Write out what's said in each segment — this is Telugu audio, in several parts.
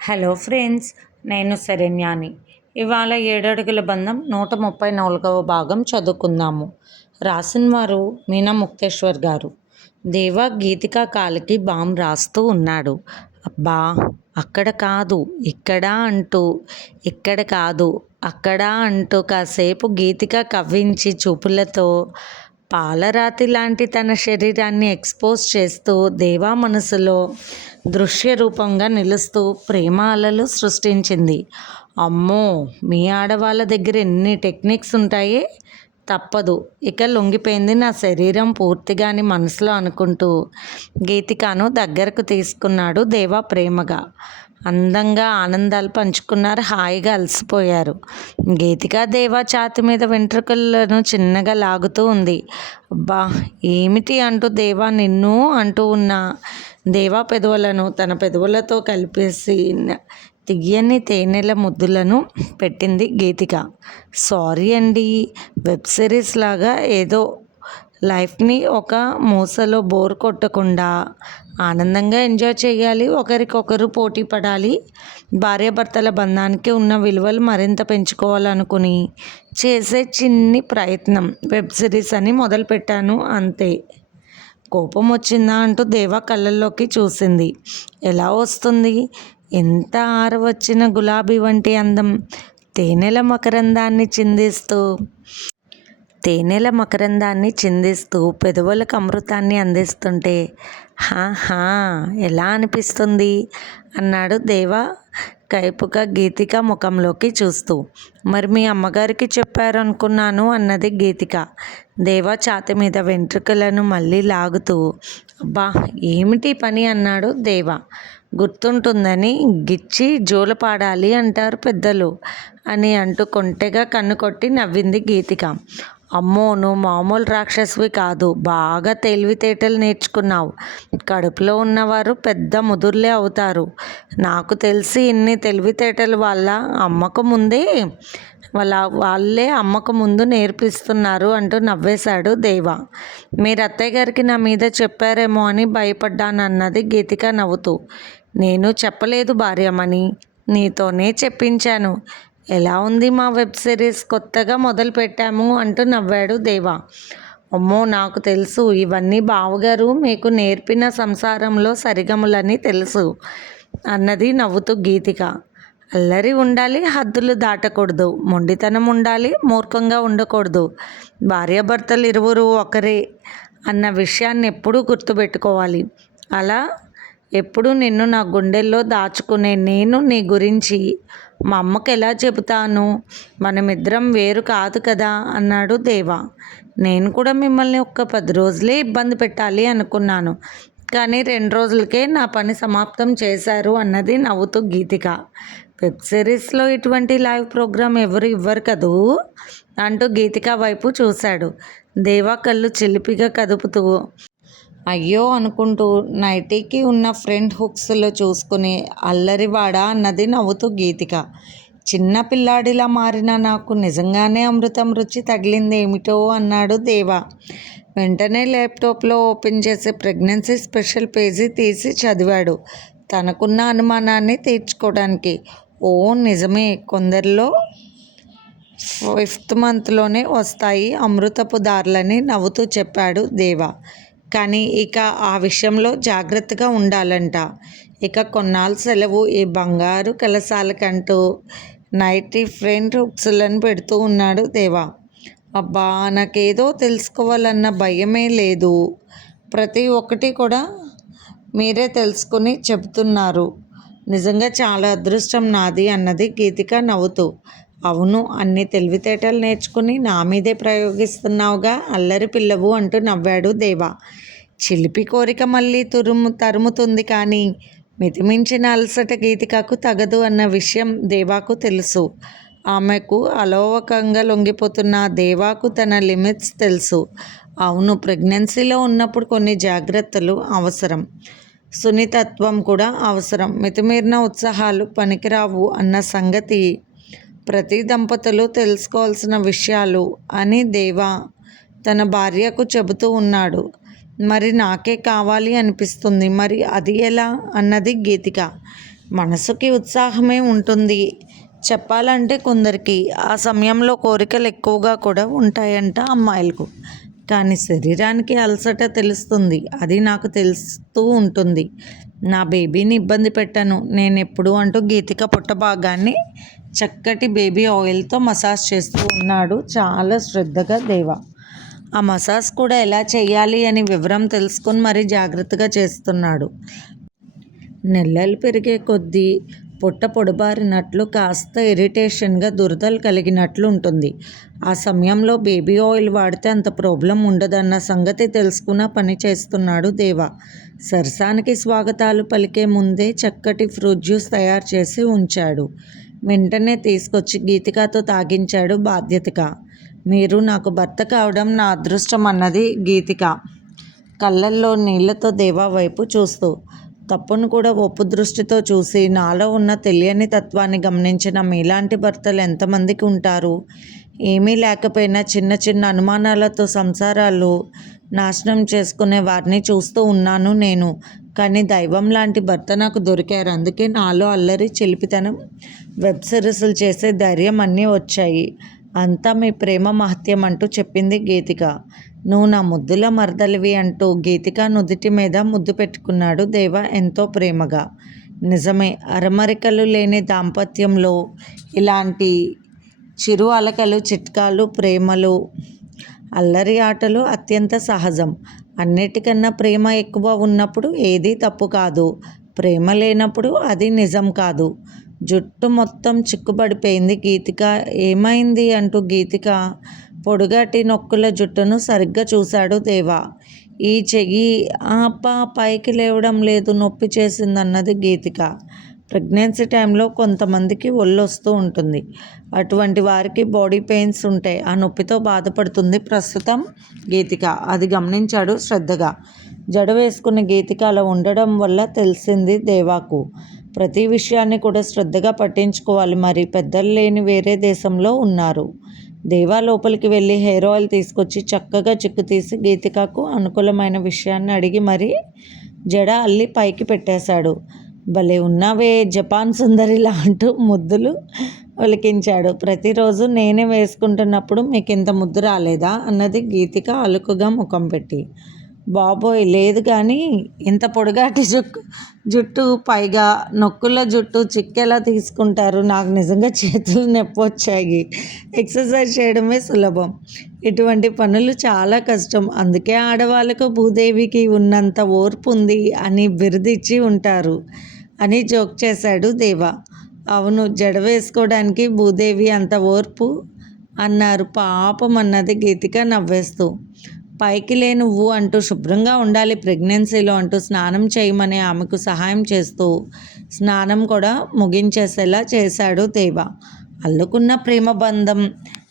హలో ఫ్రెండ్స్, నేను శరణ్యాని. ఇవాళ ఏడడుగుల బంధం 134వ భాగం చదువుకుందాము. రాసిన వారు మీనా ముక్తేశ్వర్ గారు. దేవ గీతిక కాలికి బామ్ రాస్తూ ఉన్నాడు. అబ్బా, అక్కడ కాదు ఇక్కడ అంటూ, ఇక్కడ కాదు అక్కడ అంటూ కాసేపు గీతిక కవ్వించి చూపులతో పాలరాతి లాంటి తన శరీరాన్ని ఎక్స్పోజ్ చేస్తూ దేవా మనసులో దృశ్య రూపంగా నిలుస్తూ ప్రేమ అలలు సృష్టించింది. అమ్మో, మీ ఆడవాళ్ళ దగ్గర ఎన్ని టెక్నిక్స్ ఉంటాయి. తప్పదు, ఇక లొంగిపోయింది నా శరీరం పూర్తిగాని మనసులో అనుకుంటూ గీతికను దగ్గరకు తీసుకున్నాడు దేవా ప్రేమగా. అందంగా ఆనందాలు పంచుకున్నారు, హాయిగా అలసిపోయారు. గీతిక దేవా ఛాతి మీద వెంట్రుకలను చిన్నగా లాగుతూ ఉంది. అబ్బా, ఏమిటి అంటూ దేవా నిన్ను అంటూ ఉన్న దేవా పెదవులను తన పెదవులతో కలిపేసి తియ్యని తేనెల ముద్దులను పెట్టింది గీతిక. సారీ అండి, వెబ్ సిరీస్ లాగా ఏదో లైఫ్ని ఒక మూసలో బోర్ కొట్టకుండా ఆనందంగా ఎంజాయ్ చేయాలి, ఒకరికొకరు పోటీ పడాలి, భార్యాభర్తల బంధానికి ఉన్న విలువలు మరింత పెంచుకోవాలనుకుని చేసే చిన్ని ప్రయత్నం వెబ్ సిరీస్ అని మొదలుపెట్టాను అంతే. కోపం వచ్చిందా అంటూ దేవా కళ్ళల్లోకి చూసింది. ఎలా వస్తుంది, ఎంత ఆరవచ్చిన గులాబీ వంటి అందం, తేనెల మకరందాన్ని చిందిస్తూ పెదవులకు అమృతాన్ని అందిస్తుంటే హా ఎలా అనిపిస్తుంది అన్నాడు దేవా కైపుగా గీతిక ముఖంలోకి చూస్తూ. మరి మీ అమ్మగారికి చెప్పారనుకున్నాను అన్నది గీతిక దేవా ఛాతి మీద వెంట్రుకలను మళ్ళీ లాగుతూ. అబ్బా, ఏమిటి పని అన్నాడు దేవా. గుర్తుంటుందని గిచ్చి జోలపాడాలి అంటారు పెద్దలు అని అంటూ కొంటెగా కన్ను కొట్టి నవ్వింది గీతిక. అమ్మో, నువ్వు మామూలు రాక్షసువి కాదు, బాగా తెలివితేటలు నేర్చుకున్నావు. కడుపులో ఉన్నవారు పెద్ద ముదుర్లే అవుతారు. నాకు తెలిసి ఇన్ని తెలివితేటలు వాళ్ళే అమ్మకు ముందు నేర్పిస్తున్నారు అంటూ నవ్వేశాడు దేవా. మీరు అత్తయ్య గారికి నా మీద చెప్పారేమో అని భయపడ్డానన్నది గీతిక నవ్వుతూ. నేను చెప్పలేదు భార్యమని, నీతోనే చెప్పించాను. ఎలా ఉంది మా వెబ్ సిరీస్, కొత్తగా మొదలు పెట్టాము అంటూ నవ్వాడు దేవా. అమ్మో, నాకు తెలుసు, ఇవన్నీ బావగారు మీకు నేర్పిన సంసారంలో సరిగములని తెలుసు అన్నది నవ్వుతూ గీతిక. అల్లరి ఉండాలి, హద్దులు దాటకూడదు, మొండితనం ఉండాలి, మూర్ఖంగా ఉండకూడదు, భార్యాభర్తలు ఇరువురు ఒకరే అన్న విషయాన్ని ఎప్పుడూ గుర్తుపెట్టుకోవాలి. అలా ఎప్పుడు నిన్ను నా గుండెల్లో దాచుకునే నేను నీ గురించి మా అమ్మకు ఎలా చెబుతాను, మనమిద్దరం వేరు కాదు కదా అన్నాడు దేవా. నేను కూడా మిమ్మల్ని ఒక్క 10 రోజులే ఇబ్బంది పెట్టాలి అనుకున్నాను, కానీ 2 రోజులకే నా పని సమాప్తం చేశారు అన్నది నవ్వుతూ గీతిక. వెబ్ సిరీస్లో ఇటువంటి లైవ్ ప్రోగ్రాం ఎవరు ఇవ్వరు కదూ అంటూ గీతిక వైపు చూశాడు. దేవా కళ్ళు చిలిపిగా కదుపుతూ అయ్యో అనుకుంటూ నైటీకి ఉన్న ఫ్రంట్ హుక్స్లో చూసుకుని అల్లరివాడా అన్నది నవ్వుతూ గీతిక. చిన్న పిల్లాడిలా మారిన నాకు నిజంగానే అమృతం రుచి తగిలిందేమిటో అన్నాడు దేవా. వెంటనే ల్యాప్టాప్లో ఓపెన్ చేసి ప్రెగ్నెన్సీ స్పెషల్ పేజీ తీసి చదివాడు, తనకున్న అనుమానాన్ని తీర్చుకోవడానికి. ఓ నిజమే, కొందరిలో 5th మంత్లోనే వస్తాయి అమృతపు దారులని నవ్వుతూ చెప్పాడు దేవా. కానీ ఇక ఆ విషయంలో జాగ్రత్తగా ఉండాలంట. ఇక కొన్నాళ్ళు సెలవు ఈ బంగారు కలశాలకంటూ నైటీ ఫ్రంట్ హుక్స్లను పెడుతూ ఉన్నాడు దేవా. అబ్బా, నాకేదో తెలుసుకోవాలన్న భయమే లేదు, ప్రతి ఒక్కటి కూడా మీరే తెలుసుకుని చెబుతున్నారు. నిజంగా చాలా అదృష్టం నాది అన్నది గీతిక నవ్వుతూ. అవును, అన్ని తెలివితేటలు నేర్చుకుని నా మీదే ప్రయోగిస్తున్నావుగా అల్లరి పిల్లవు అంటూ నవ్వాడు దేవా. చిలిపి కోరిక మళ్ళీ తరుముతుంది, కానీ మితిమించిన అలసట గీతికకు తగదు అన్న విషయం దేవాకు తెలుసు. ఆమెకు అలోవకంగా లొంగిపోతున్న దేవాకు తన లిమిట్స్ తెలుసు. అవును, ప్రెగ్నెన్సీలో ఉన్నప్పుడు కొన్ని జాగ్రత్తలు అవసరం, సున్నితత్వం కూడా అవసరం. మితిమీరిన ఉత్సాహాలు పనికిరావు అన్న సంగతి ప్రతి దంపతులు తెలుసుకోవాల్సిన విషయాలు అని దేవా తన భార్యకు చెబుతూ ఉన్నాడు. మరి నాకే కావాలి అనిపిస్తుంది, మరి అది ఎలా అన్నది గీతిక. మనసుకి ఉత్సాహమే ఉంటుంది. చెప్పాలంటే కొందరికి ఆ సమయంలో కోరికలు ఎక్కువగా కూడా ఉంటాయంట అమ్మాయిలకు. కానీ శరీరానికి అలసట తెలుస్తుంది. అది నాకు తెలుస్తూ ఉంటుంది. నా బేబీని ఇబ్బంది పెట్టను నేనెప్పుడు అంటూ గీతిక పుట్ట భాగాన్ని చక్కటి బేబీ ఆయిల్తో మసాజ్ చేస్తూ ఉన్నాడు చాలా శ్రద్ధగా దేవ. ఆ మసాజ్ కూడా ఎలా చేయాలి అని వివరం తెలుసుకొని మరీ జాగ్రత్తగా చేస్తున్నాడు. నెలలు పెరిగే కొద్దీ పొట్ట పొడబారినట్లు కాస్త ఇరిటేషన్గా దురదలు కలిగినట్లు ఉంటుంది. ఆ సమయంలో బేబీ ఆయిల్ వాడితే అంత ప్రాబ్లం ఉండదన్న సంగతి తెలుసుకున్న పని చేస్తున్నాడు దేవ. సరసానికి స్వాగతాలు పలికే ముందే చక్కటి ఫ్రూట్ జ్యూస్ తయారు చేసి ఉంచాడు. వెంటనే తీసుకొచ్చి గీతికతో తాగించాడు బాధ్యతగా. మీరు నాకు భర్త కావడం నా అదృష్టం అన్నది గీతిక కళ్ళల్లో నీళ్లతో దేవా వైపు చూస్తూ. తప్పును కూడా ఒప్పు దృష్టితో చూసి నాలో ఉన్న తెలియని తత్వాన్ని గమనించిన మీలాంటి భర్తలు ఎంతమందికి ఉంటారు? ఏమీ లేకపోయినా చిన్న చిన్న అనుమానాలతో సంసారాలు నాశనం చేసుకునే వారిని చూస్తూ ఉన్నాను నేను. కానీ దైవం లాంటి భర్త నాకు దొరికారు. అందుకే నాలో అల్లరి చిలిపితనం వెబ్ సిరీస్లు చేసే ధైర్యం అన్నీ వచ్చాయి. అంతా మీ ప్రేమ మహత్యం అంటూ చెప్పింది గీతిక. నువ్వు నా ముద్దుల మరదలివి అంటూ గీతిక నుదుటి మీద ముద్దు పెట్టుకున్నాడు దేవ ఎంతో ప్రేమగా. నిజమే, అరమరికలు లేని దాంపత్యంలో ఇలాంటి చిరు అలకలు, చిట్కాలు, ప్రేమలు, అల్లరి ఆటలు అత్యంత సహజం. అన్నిటికన్నా ప్రేమ ఎక్కువ ఉన్నప్పుడు ఏదీ తప్పు కాదు. ప్రేమ లేనప్పుడు అది నిజం కాదు. జుట్టు మొత్తం చిక్కుబడిపోయింది గీతిక. ఏమైంది అంటూ గీతిక పొడుగాటి నొక్కుల జుట్టును సరిగ్గా చూశాడు దేవ. ఈ చెయ్యి అబ్బా పైకి లేవడం లేదు, నొప్పి చేసిందన్నది గీతిక. ప్రెగ్నెన్సీ టైంలో కొంతమందికి ఒళ్ళొస్తూ ఉంటుంది. అటువంటి వారికి బాడీ పెయిన్స్ ఉంటాయి. ఆ నొప్పితో బాధపడుతుంది ప్రస్తుతం గీతిక. అది గమనించాడు శ్రద్ధగా. జడ వేసుకున్న గీతిక అలా ఉండడం వల్ల తెలిసింది దేవాకు. ప్రతి విషయాన్ని కూడా శ్రద్ధగా పట్టించుకోవాలి. మరి పెద్దలు లేని వేరే దేశంలో ఉన్నారు. దేవా లోపలికి వెళ్ళి హెయిర్ ఆయిల్ తీసుకొచ్చి చక్కగా చిక్కు తీసి గీతికకు అనుకూలమైన విషయాన్ని అడిగి మరీ జడ అల్లి పైకి పెట్టేశాడు. భలే ఉన్నావే జపాన్ సుందరిలా అంటూ ముద్దులు ఒలికించాడు. ప్రతిరోజు నేనే వేసుకుంటున్నప్పుడు మీకు ఇంత ముద్దు రాలేదా అన్నది గీతిక అలుకుగా ముఖం పెట్టి. బాబోయ్ లేదు కానీ ఇంత పొడుగాటి జుట్టు పైగా నొక్కుల జుట్టు చిక్కేలా తీసుకుంటారు. నాకు నిజంగా చేతులు నొప్పి వచ్చాయి. ఎక్సర్సైజ్ చేయడమే సులభం, ఇటువంటి పనులు చాలా కష్టం. అందుకే ఆడవాళ్ళకు భూదేవికి ఉన్నంత ఓర్పు ఉంది అని బిరుదిచ్చి ఉంటారు అని జోక్ చేశాడు దేవ. అవును, జడ వేసుకోవడానికి భూదేవి అంత ఓర్పు అన్నారు పాపం అన్నది గీతిక నవ్వేస్తూ. పైకి లే నువ్వు అంటూ శుభ్రంగా ఉండాలి ప్రెగ్నెన్సీలో అంటూ స్నానం చేయమని ఆమెకు సహాయం చేస్తూ స్నానం కూడా ముగించేసేలా చేశాడు దేవ. అల్లుకున్న ప్రేమ బంధం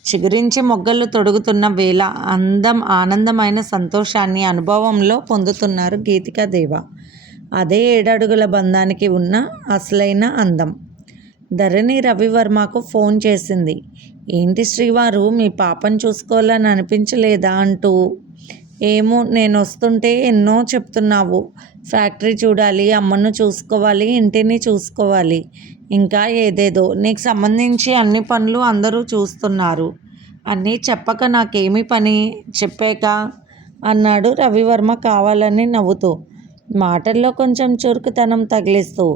చిగురించి మొగ్గలు తొడుగుతున్న వేళ ఆనందమైన సంతోషాన్ని అనుభవంలో పొందుతున్నారు గీతిక దేవ. అదే 7 అడుగుల బంధానికి ఉన్న అసలైన అందం. ధరణి రవివర్మకు ఫోన్ చేసింది. ఏంటి శ్రీవారు మీ పాపను చూసుకోవాలని అనిపించలేదా అంటూ. ఏమో, నేను వస్తుంటే ఎన్నో చెప్తున్నావు. ఫ్యాక్టరీ చూడాలి, అమ్మను చూసుకోవాలి, ఇంటిని చూసుకోవాలి, ఇంకా ఏదేదో. నీకు సంబంధించి అన్ని పనులు అందరూ చూస్తున్నారు. అన్నీ చెప్పక నాకేమి పని చెప్పాక అన్నాడు రవివర్మ కావాలని నవ్వుతూ, మాటల్లో కొంచెం చురుకుతనం తగిలిస్తూ.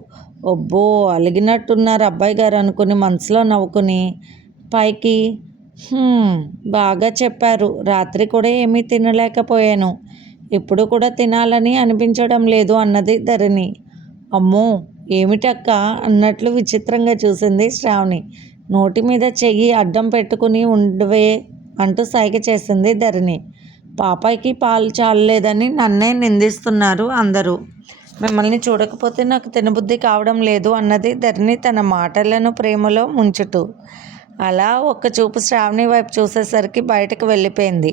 ఒబ్బో అలిగినట్టున్నారు అబ్బాయి గారు అనుకుని మనసులో నవ్వుకుని పైకి బాగా చెప్పారు. రాత్రి కూడా ఏమీ తినలేకపోయాను. ఇప్పుడు కూడా తినాలని అనిపించడం లేదు అన్నది ధరణి. అమ్మో ఏమిటక్క అన్నట్లు విచిత్రంగా చూసింది శ్రావణి. నోటి మీద చెయ్యి అడ్డం పెట్టుకుని ఉండవే అంటూ సైగ చేసింది ధరణి. పాపాయికి పాలు చాలలేదని నన్నే నిందిస్తున్నారు అందరూ. మిమ్మల్ని చూడకపోతే నాకు తినబుద్ధి కావడం లేదు అన్నది ధరణి తన మాటలను ప్రేమలో ముంచుతూ. అలా ఒక్క చూపు శ్రావణి వైపు చూసేసరికి బయటకు వెళ్ళిపోయింది.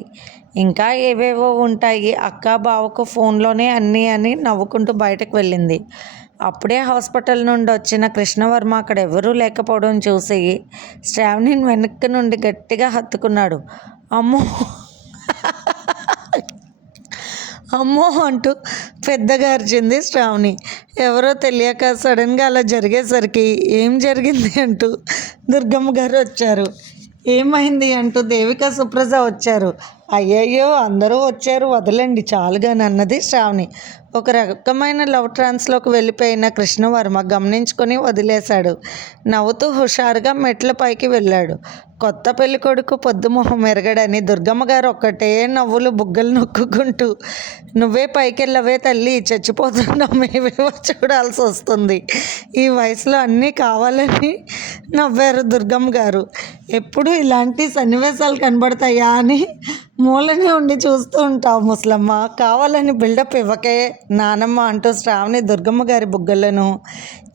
ఇంకా ఏవేవో ఉంటాయి అక్క బావకు ఫోన్లోనే అన్నీ అని నవ్వుకుంటూ బయటకు వెళ్ళింది. అప్పుడే హాస్పిటల్ నుండి వచ్చిన కృష్ణవర్మ అక్కడ ఎవరూ లేకపోవడం చూసి శ్రావణిని వెనక్కి నుండి గట్టిగా హత్తుకున్నాడు. అమ్మో అమ్మో అంటూ పెద్దగా అరిచింది శ్రావణి. ఎవరో తెలియక సడన్గా అలా జరిగేసరికి ఏం జరిగింది అంటూ దుర్గమ్మ గారు వచ్చారు. ఏమైంది అంటూ దేవిక సుప్రజ వచ్చారు. అయ్యయ్యో అందరూ వచ్చారు, వదలండి చాలుగాని అన్నది శ్రావణి. ఒక రకమైన లవ్ ట్రాన్స్లోకి వెళ్ళిపోయిన కృష్ణవర్మ గమనించుకొని వదిలేశాడు. నవ్వుతూ హుషారుగా మెట్ల పైకి వెళ్ళాడు. కొత్త పెళ్లి కొడుకు పొద్దుమొహం ఎరగడని దుర్గమ్మ గారు ఒక్కటే నవ్వులు బుగ్గలు నొక్కుకుంటూ, నువ్వే పైకెళ్ళవే తల్లి, చచ్చిపోతున్నావు, మేమేవో చూడాల్సి వస్తుంది, ఈ వయసులో అన్నీ కావాలని నవ్వారు దుర్గమ్మ గారు. ఎప్పుడు ఇలాంటి సన్నివేశాలు కనబడతాయా అని మూలనే ఉండి చూస్తూ ఉంటావు ముసలమ్మ, కావాలని బిల్డప్ ఇవ్వకే నానమ్మ అంటూ శ్రావణి దుర్గమ్మ గారి బుగ్గలను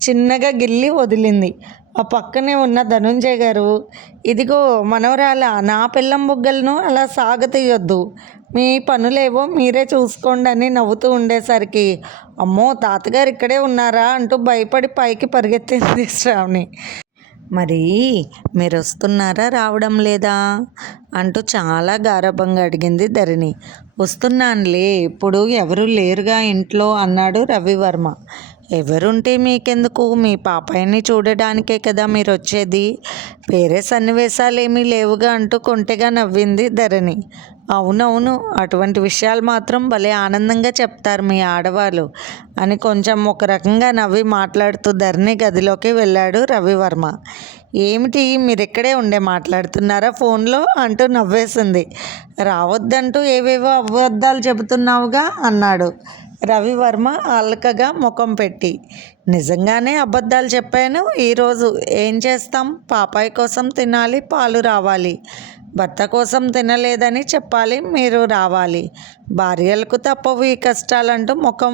చిన్నగా గిల్లి వదిలింది. ఆ పక్కనే ఉన్న ధనుంజయ్ గారు, ఇదిగో మనవరాల, నా పిల్లం బుగ్గలను అలా సాగతీయొద్దు, మీ పనులేవో మీరే చూసుకోండి అని నవ్వుతూ ఉండేసరికి, అమ్మో తాతగారు ఇక్కడే ఉన్నారా అంటూ భయపడి పైకి పరిగెత్తింది శ్రావణి. మరి మీరు వస్తున్నారా, రావడం లేదా అంటూ చాలా గారాబంగా అడిగింది ధరణి. వస్తున్నానులే, ఇప్పుడు ఎవరు లేరుగా ఇంట్లో అన్నాడు రవివర్మ. ఎవరుంటే మీకెందుకు, మీ పాపాయిని చూడడానికే కదా మీరు వచ్చేది, వేరే సన్నివేశాలు ఏమీ లేవుగా అంటూ కొంటెగా నవ్వింది ధరణి. అవునవును, అటువంటి విషయాలు మాత్రం భలే ఆనందంగా చెప్తారు మీ ఆడవాళ్ళు అని కొంచెం ఒక రకంగా నవ్వి మాట్లాడుతూ ధరణి గదిలోకి వెళ్ళాడు రవివర్మ. ఏమిటి మీరిక్కడే ఉండే మాట్లాడుతున్నారా ఫోన్లో అంటూ నవ్వేసింది. రావద్దంటూ ఏవేవో అబద్ధాలు చెబుతున్నావుగా అన్నాడు రవివర్మ అలకగా ముఖం పెట్టి. నిజంగానే అబద్ధాలు చెప్పాను ఈరోజు, ఏం చేస్తాం, పాపాయి కోసం తినాలి, పాలు రావాలి, భర్త కోసం తినలేదని చెప్పాలి, మీరు రావాలి, భార్యలకు తప్పవు ఈ కష్టాలంటూ ముఖం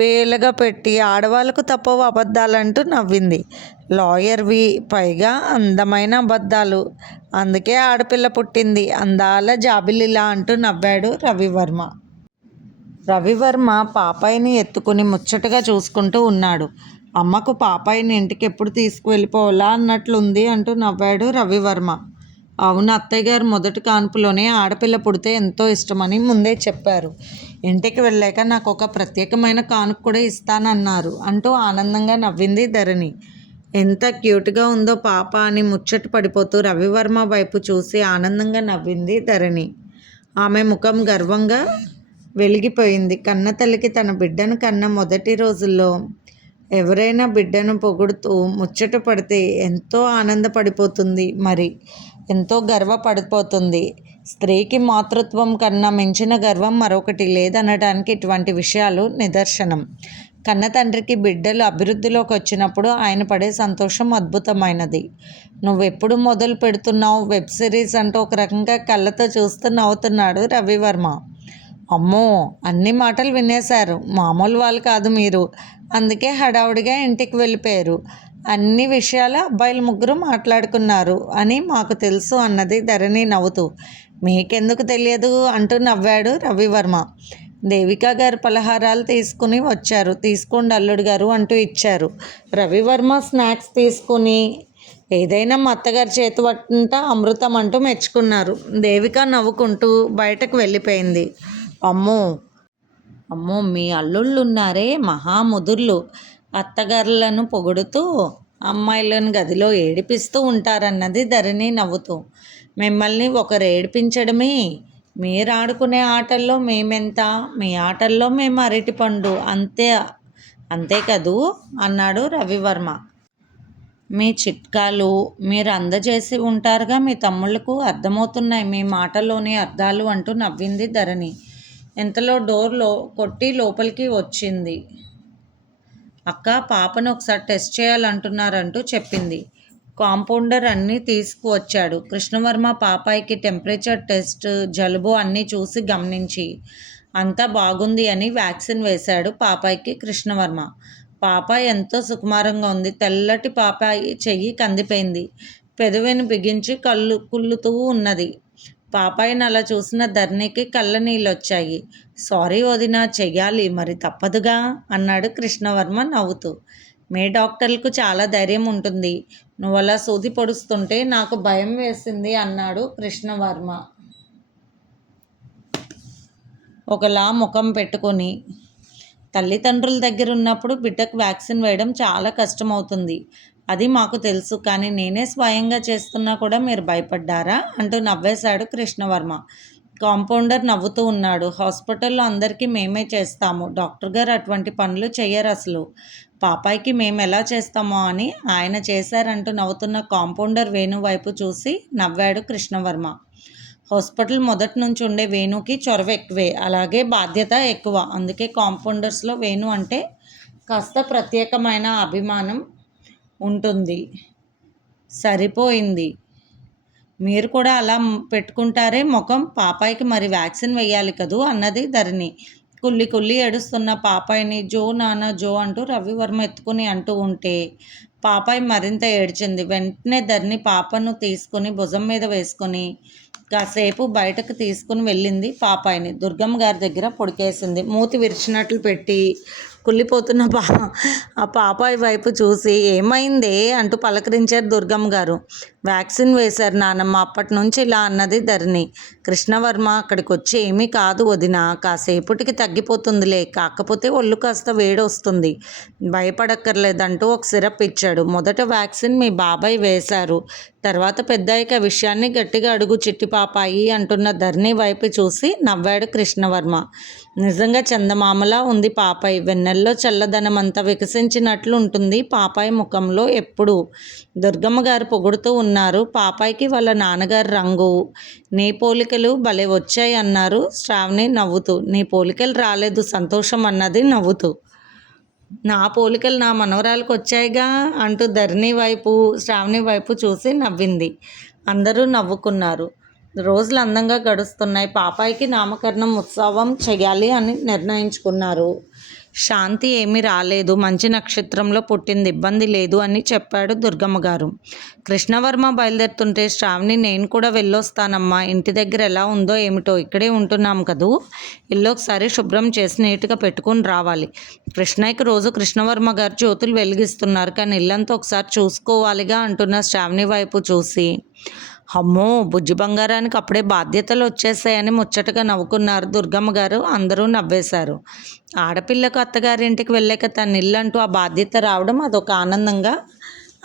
బేలుగా పెట్టి, ఆడవాళ్ళకు తప్పవు అబద్ధాలంటూ నవ్వింది. లాయర్వి, పైగా అందమైన అబద్ధాలు, అందుకే ఆడపిల్ల పుట్టింది, అందాల జాబిలిలా అంటూ నవ్వాడు రవివర్మ. రవివర్మ పాపాయిని ఎత్తుకుని ముచ్చటగా చూసుకుంటూ ఉన్నాడు. అమ్మకు పాపాయిని ఇంటికి ఎప్పుడు తీసుకువెళ్ళిపోవాలా అన్నట్లుంది అంటూ నవ్వాడు రవివర్మ. అవును అత్తయ్య గారు మొదటి కాన్పులోనే ఆడపిల్ల పుడితే ఎంతో ఇష్టమని ముందే చెప్పారు, ఇంటికి వెళ్ళాక నాకు ఒక ప్రత్యేకమైన కానుక కూడా ఇస్తానన్నారు అంటూ ఆనందంగా నవ్వింది ధరణి. ఎంత క్యూట్గా ఉందో పాప అని ముచ్చట పడిపోతూ రవివర్మ వైపు చూసి ఆనందంగా నవ్వింది ధరణి. ఆమె ముఖం గర్వంగా వెలిగిపోయింది. కన్నతల్లికి తన బిడ్డను కన్న మొదటి రోజుల్లో ఎవరైనా బిడ్డను పొగుడుతూ ముచ్చట పడితే ఎంతో ఆనందపడిపోతుంది, మరి ఎంతో గర్వపడిపోతుంది. స్త్రీకి మాతృత్వం కన్నా మించిన గర్వం మరొకటి లేదనడానికి ఇటువంటి విషయాలు నిదర్శనం. కన్న తండ్రికి బిడ్డలు అభివృద్ధిలోకి వచ్చినప్పుడు ఆయన పడే సంతోషం అద్భుతమైనది. నువ్వెప్పుడు మొదలు పెడుతున్నావు వెబ్ సిరీస్ అంటూ ఒక రకంగా కళ్ళతో చూస్తూ నవ్వుతున్నాడు రవివర్మ. అమ్మో, అన్ని మాటలు వినేశారు, మామూలు వాళ్ళు కాదు మీరు, అందుకే హడావుడిగా ఇంటికి వెళ్ళిపోయారు, అన్ని విషయాలు అబ్బాయిలు ముగ్గురు మాట్లాడుకున్నారు అని మాకు తెలుసు అన్నది ధరణి నవ్వుతూ. మీకెందుకు తెలియదు అంటూ నవ్వాడు రవివర్మ. దేవికా గారు పలహారాలు తీసుకుని వచ్చారు, తీసుకోండి అల్లుడు గారు అంటూ ఇచ్చారు. రవివర్మ స్నాక్స్ తీసుకుని, ఏదైనా మా అత్తగారి చేతి వంట అమృతం అంటూ మెచ్చుకున్నారు. దేవిక నవ్వుకుంటూ బయటకు వెళ్ళిపోయింది. అమ్మో అమ్మో, మీ అల్లుళ్ళు ఉన్నారే మహాముదుర్లు, అత్తగారులను పొగుడుతూ అమ్మాయిలను గదిలో ఏడిపిస్తూ ఉంటారన్నది ధరణి నవ్వుతూ. మిమ్మల్ని ఒకరు ఏడిపించడమే, మీరు ఆడుకునే ఆటల్లో మేమెంత, మీ ఆటల్లో మేము అరటిపండు, అంతే కదూ అన్నాడు రవివర్మ. మీ చిట్కాలు మీరు అందజేసి ఉంటారుగా, మీ తమ్ముళ్లకు అర్థమవుతున్నాయి మీ మాటల్లోని అర్థాలు అంటూ నవ్వింది ధరణి. ఇంతలో డోర్లో కొట్టి లోపలికి వచ్చింది. అక్క, పాపను ఒకసారి టెస్ట్ చేయాలంటున్నారంటూ చెప్పింది. కాంపౌండర్ అన్నీ తీసుకువచ్చాడు. కృష్ణవర్మ పాపాయికి టెంపరేచర్ టెస్ట్, జలుబు అన్నీ చూసి గమనించి అంతా బాగుంది అని వ్యాక్సిన్ వేశాడు పాపాయికి కృష్ణవర్మ. పాపాయి ఎంతో సుకుమారంగా ఉంది. తెల్లటి పాపాయి చెయ్యి కందిపోయింది, పెదవిని బిగించి కుళ్ళుతూ ఉన్నది. పాపాయిని అలా చూసిన ధరణికి కళ్ళ నీళ్ళొచ్చాయి. సారీ వదినా, చెయ్యాలి మరి తప్పదుగా అన్నాడు కృష్ణవర్మ నవ్వుతూ. మీ డాక్టర్లకు చాలా ధైర్యం ఉంటుంది, నువ్వు అలా సూది పొడుస్తుంటే నాకు భయం వేసింది అన్నాడు కృష్ణవర్మ. ఒకలా ముఖం పెట్టుకొని తల్లిదండ్రుల దగ్గర ఉన్నప్పుడు బిడ్డకు వ్యాక్సిన్ వేయడం చాలా కష్టమవుతుంది. అది మాకు తెలుసు. కానీ నేనే స్వయంగా చేస్తున్నా కూడా మీరు భయపడ్డారా అంటూ నవ్వేశాడు కృష్ణవర్మ. కాంపౌండర్ నవ్వుతూ ఉన్నాడు. హాస్పిటల్లో అందరికీ మేమే చేస్తాము. డాక్టర్ గారు అటువంటి పనులు చెయ్యరు అసలు. పాపాయికి మేము ఎలా చేస్తామో అని ఆయన చేశారంటూ నవ్వుతున్న కాంపౌండర్ వేణు వైపు చూసి నవ్వాడు కృష్ణవర్మ. హాస్పిటల్ మొదటి నుంచి ఉండే వేణుకి చొరవ ఎక్కువే, అలాగే బాధ్యత ఎక్కువ. అందుకే కాంపౌండర్స్లో వేణు అంటే కాస్త ప్రత్యేకమైన అభిమానం ఉంటుంది. సరిపోయింది. మీరు కూడా అలా పెట్టుకుంటారే ముఖం. పాపాయికి మరి వ్యాక్సిన్ వేయాలి కదూ అన్నది ధరణి. కుళ్ళి కుళ్ళి ఏడుస్తున్న పాపాయిని జో నాన్న జో అంటూ రవివర్మ ఎత్తుకుని అంటూ ఉంటే పాపాయి మరింత ఏడ్చింది. వెంటనే ధరణి పాపను తీసుకుని భుజం మీద వేసుకొని కాసేపు బయటకు తీసుకుని వెళ్ళింది. పాపాయిని దుర్గమ్మ గారి దగ్గర పొడికేసింది. మూతి విరిచినట్లు పెట్టి కుళ్ళిపోతున్న ఆ పాపాయి వైపు చూసి ఏమైందే అంటూ పలకరించారు దుర్గమ్మ గారు. వ్యాక్సిన్ వేశారు నానమ్మ, అప్పటి నుంచి ఇలా అన్నది ధరణి. కృష్ణవర్మ అక్కడికి వచ్చి ఏమీ కాదు వదిన, కాసేపటికి తగ్గిపోతుందిలే, కాకపోతే ఒళ్ళు కాస్త వేడొస్తుంది, భయపడక్కర్లేదంటూ ఒక సిరప్ ఇచ్చాడు. మొదట వ్యాక్సిన్ మీ బాబాయ్ వేశారు, తర్వాత పెద్దయ్యక విషయాన్ని గట్టిగా అడుగు చిట్టి పాపాయి అంటున్న ధరణి వైపు చూసి నవ్వాడు కృష్ణవర్మ. నిజంగా చందమామలా ఉంది పాపాయి. వెన్నెల్లో చల్లదనం అంతా వికసించినట్లు ఉంటుంది పాపాయి ముఖంలో ఎప్పుడు. దుర్గమ్మ గారు పొగుడుతూ ఉన్నారు. పాపాయికి వాళ్ళ నాన్నగారు రంగు, నీ పోలికలు భలే వచ్చాయి అన్నారు శ్రావణి నవ్వుతూ. నీ పోలికలు రాలేదు సంతోషం అన్నది నవ్వుతూ. నా పోలికలు నా మనవరాలకు వచ్చాయిగా అంటూ ధరణి వైపు శ్రావణి వైపు చూసి నవ్వింది. అందరూ నవ్వుకున్నారు. రోజులు అందంగా గడుస్తున్నాయి. పాపాయికి నామకరణం ఉత్సవం చేయాలి అని నిర్ణయించుకున్నారు. శాంతి ఏమీ రాలేదు, మంచి నక్షత్రంలో పుట్టింది, ఇబ్బంది లేదు అని చెప్పాడు దుర్గమ్మ గారు. కృష్ణవర్మ బయలుదేరుతుంటే శ్రావణి నేను కూడా వెళ్ళొస్తానమ్మా, ఇంటి దగ్గర ఎలా ఉందో ఏమిటో, ఇక్కడే ఉంటున్నాం కదూ, ఇల్లు ఒకసారి శుభ్రం చేసి నీట్గా పెట్టుకుని రావాలి. కృష్ణయ్యకి రోజు కృష్ణవర్మ గారు జ్యోతులు వెలిగిస్తున్నారు, కానీ ఇల్లంతా ఒకసారి చూసుకోవాలిగా అంటున్న శ్రావణి వైపు చూసి అమ్మో బుజ్జి బంగారానికి అప్పుడే బాధ్యతలు వచ్చేసాయని ముచ్చటగా నవ్వుకున్నారు దుర్గమ్మ గారు. అందరూ నవ్వేశారు. ఆడపిల్లకు అత్తగారింటికి వెళ్ళాక తన ఇల్లంటూ ఆ బాధ్యత రావడం అదొక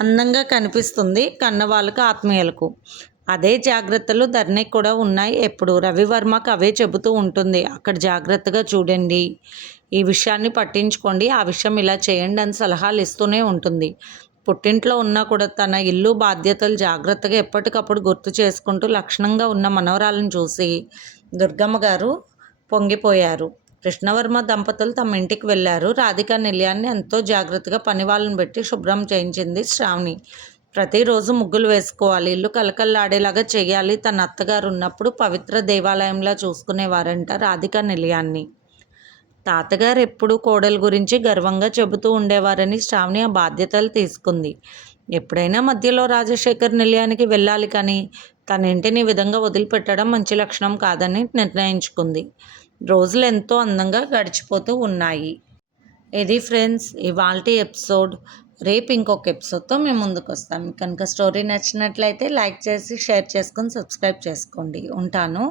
అందంగా కనిపిస్తుంది కన్నవాళ్ళకు, ఆత్మీయులకు. అదే జాగ్రత్తలు ధరణికి కూడా ఉన్నాయి. ఎప్పుడు రవివర్మకు అవే చెబుతూ ఉంటుంది. అక్కడ జాగ్రత్తగా చూడండి, ఈ విషయాన్ని పట్టించుకోండి, ఆ విషయం ఇలా చేయండి అని సలహాలు ఇస్తూనే ఉంటుంది. పుట్టింట్లో ఉన్నా కూడా తన ఇల్లు బాధ్యతలు జాగ్రత్తగా ఎప్పటికప్పుడు గుర్తు చేసుకుంటూ లక్షణంగా ఉన్న మనవరాలను చూసి దుర్గమ్మ గారు పొంగిపోయారు. కృష్ణవర్మ దంపతులు తమ ఇంటికి వెళ్ళారు. రాధిక నిలయాన్ని ఎంతో జాగ్రత్తగా పని వాళ్ళని పెట్టి శుభ్రం చేయించింది శ్రావణి. ప్రతిరోజు ముగ్గులు వేసుకోవాలి, ఇల్లు కలకల్లాడేలాగా చేయాలి. తన అత్తగారు ఉన్నప్పుడు పవిత్ర దేవాలయంలా చూసుకునేవారంట రాధిక నిలయాన్ని. తాతగారు ఎప్పుడూ కోడలు గురించి గర్వంగా చెబుతూ ఉండేవారని శ్రావణి ఆ బాధ్యతలు తీసుకుంది. ఎప్పుడైనా మధ్యలో రాజశేఖర్ నిలయానికి వెళ్ళాలి, కానీ తన ఇంటిని విధంగా వదిలిపెట్టడం మంచి లక్షణం కాదని నిర్ణయించుకుంది. రోజులు ఎంతో అందంగా గడిచిపోతూ ఉన్నాయి. ఇది ఫ్రెండ్స్ ఇవాల్టి ఎపిసోడ్. రేపు ఇంకొక ఎపిసోడ్తో మేము ముందుకు వస్తాం. కనుక స్టోరీ నచ్చినట్లయితే లైక్ చేసి షేర్ చేసుకొని సబ్స్క్రైబ్ చేసుకోండి. ఉంటాను.